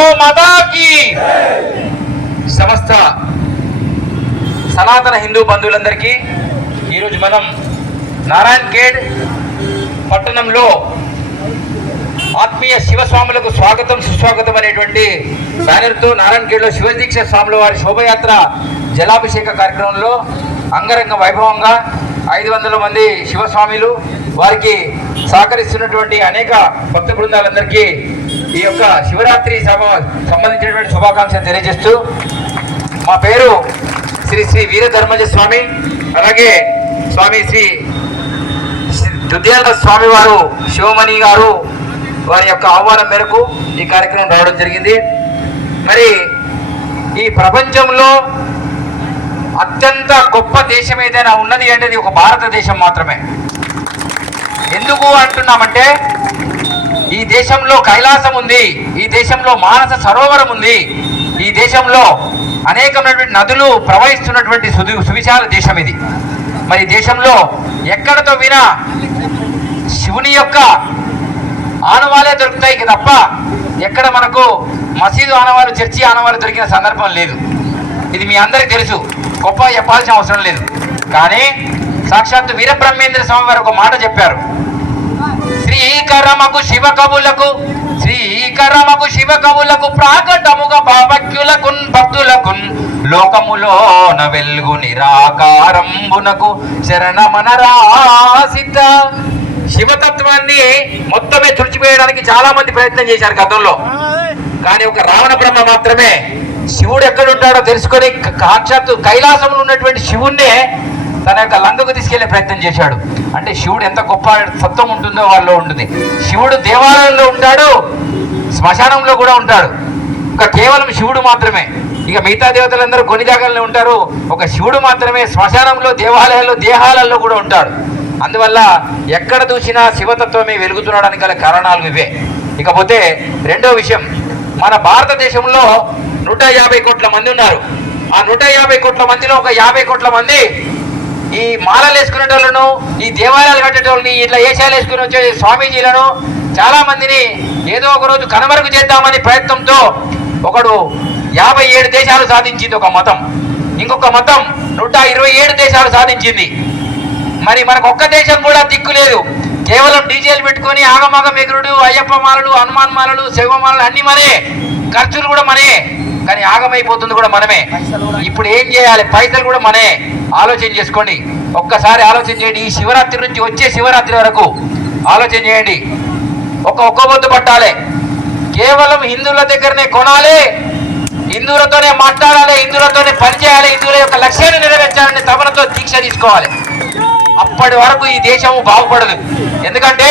Go మాతాకి సమస్త సనాతన హిందూ బంధువులందరికీ ఈరోజు మనం నారాయణ్ ఖేడ్ పట్టణంలో ఆత్మీయ శివస్వాములకు స్వాగతం సుస్వాగతం అనేటువంటి బ్యానర్తో నారాయణ్ ఖేడ్లో శివదీక్ష స్వాముల వారి శోభయాత్ర జలాభిషేక కార్యక్రమంలో అంగరంగ వైభవంగా 500 మంది శివస్వాములు వారికి సహకరిస్తున్నటువంటి అనేక భక్త బృందాలందరికీ ఈ యొక్క శివరాత్రి సంబంధించినటువంటి శుభాకాంక్షలు తెలియజేస్తూ మా పేరు శ్రీ శ్రీ వీరధర్మజ స్వామి, అలాగే స్వామి శ్రీ దుద్యాల స్వామి వారు శివమణి గారు వారి యొక్క ఆహ్వానం మేరకు ఈ కార్యక్రమం రావడం జరిగింది. మరి ఈ ప్రపంచంలో అత్యంత గొప్ప దేశం ఏదైనా ఉన్నది అంటే ఇది ఒక భారతదేశం మాత్రమే. ఎందుకు అంటున్నామంటే ఈ దేశంలో కైలాసం ఉంది, ఈ దేశంలో మానస సరోవరం ఉంది, ఈ దేశంలో అనేకమైనటువంటి నదులు ప్రవహిస్తున్నటువంటి సువిశాల దేశం ఇది. మరి దేశంలో ఎక్కడతో వినా శివుని యొక్క ఆనవాలే దొరుకుతాయి తప్ప ఎక్కడ మనకు మసీదు ఆనవాలు, చర్చి ఆనవాలు దొరికిన సందర్భం లేదు. ఇది మీ అందరికీ తెలుసు, గొప్ప చెప్పాల్సిన అవసరం లేదు. కానీ సాక్షాత్తు వీరబ్రహ్మేంద్ర స్వామి వారు ఒక మాట చెప్పారు, శ్రీకరమకు శివ కవులకు ప్రాకటముగా భావజ్ఞులకున్ భక్తులకున్ లోకములోన వెల్గు నిరాకారంబునకు శరణమనరాసిత. శివతత్వాన్ని మొత్తమే తుడిచివేయడానికి చాలా మంది ప్రయత్నం చేశారు గతంలో. కానీ ఒక రావణ బ్రహ్మ మాత్రమే శివుడు ఎక్కడుంటాడో తెలుసుకొని సాక్షాత్తు కైలాసంలో ఉన్నటువంటి శివుణ్ణే తన యొక్క లంకకు తీసుకెళ్లే ప్రయత్నం చేశాడు. అంటే శివుడు ఎంత గొప్ప సత్వం ఉంటుందో వాళ్ళలో ఉంటుంది. శివుడు దేవాలయంలో ఉంటాడు, శ్మశానంలో కూడా ఉంటాడు. ఒక కేవలం శివుడు మాత్రమే. ఇక మిగతా దేవతలందరూ కొన్ని జాగాల్లో ఉంటారు, ఒక శివుడు మాత్రమే శ్మశానంలో, దేవాలయాల్లో, దేహాలలో కూడా ఉంటాడు. అందువల్ల ఎక్కడ చూసినా శివతత్వమే వెలుగుతున్నాడానికి గల కారణాలు ఇవే. ఇకపోతే రెండో విషయం, మన భారతదేశంలో 150 కోట్ల మంది ఉన్నారు. ఆ 150 కోట్ల మందిలో ఒక 50 కోట్ల మంది ఈ మాలలు వేసుకునేటోళ్ళను, ఈ దేవాలయాలు కట్టేటోళ్ళని, ఇట్లా ఏషాలు వేసుకుని వచ్చే స్వామీజీలను చాలా మందిని ఏదో ఒక రోజు కనుమరుగు చేద్దామని ప్రయత్నంతో ఒకడు 57 దేశాలు సాధించింది ఒక మతం, ఇంకొక మతం 127 దేశాలు సాధించింది. మరి మనకు ఒక్క దేశం కూడా దిక్కు లేదు. కేవలం డీజేలు పెట్టుకొని ఆగమాగం ఎగురుడు, అయ్యప్ప మాలలు, హనుమాన్ మాలలు, శివ మాలలు అన్ని మనే, ఖర్చులు కూడా మనే, కానీ ఆగమైపోతుంది కూడా మనమే. ఇప్పుడు ఏం చేయాలి? పైసలు కూడా మనే. ఆలోచన చేసుకోండి, ఒక్కసారి ఆలోచన చేయండి. ఈ శివరాత్రి నుంచి వచ్చే శివరాత్రి వరకు ఆలోచన చేయండి. ఒక్క పొద్దు పట్టాలి, కేవలం హిందువుల దగ్గరనే కొనాలి, హిందువులతోనే మాట్లాడాలి, హిందువులతోనే పనిచేయాలి, హిందువుల యొక్క లక్ష్యాన్ని నెరవేర్చాలని తపనతో దీక్ష తీసుకోవాలి. అప్పటి వరకు ఈ దేశము బాగుపడదు. ఎందుకంటే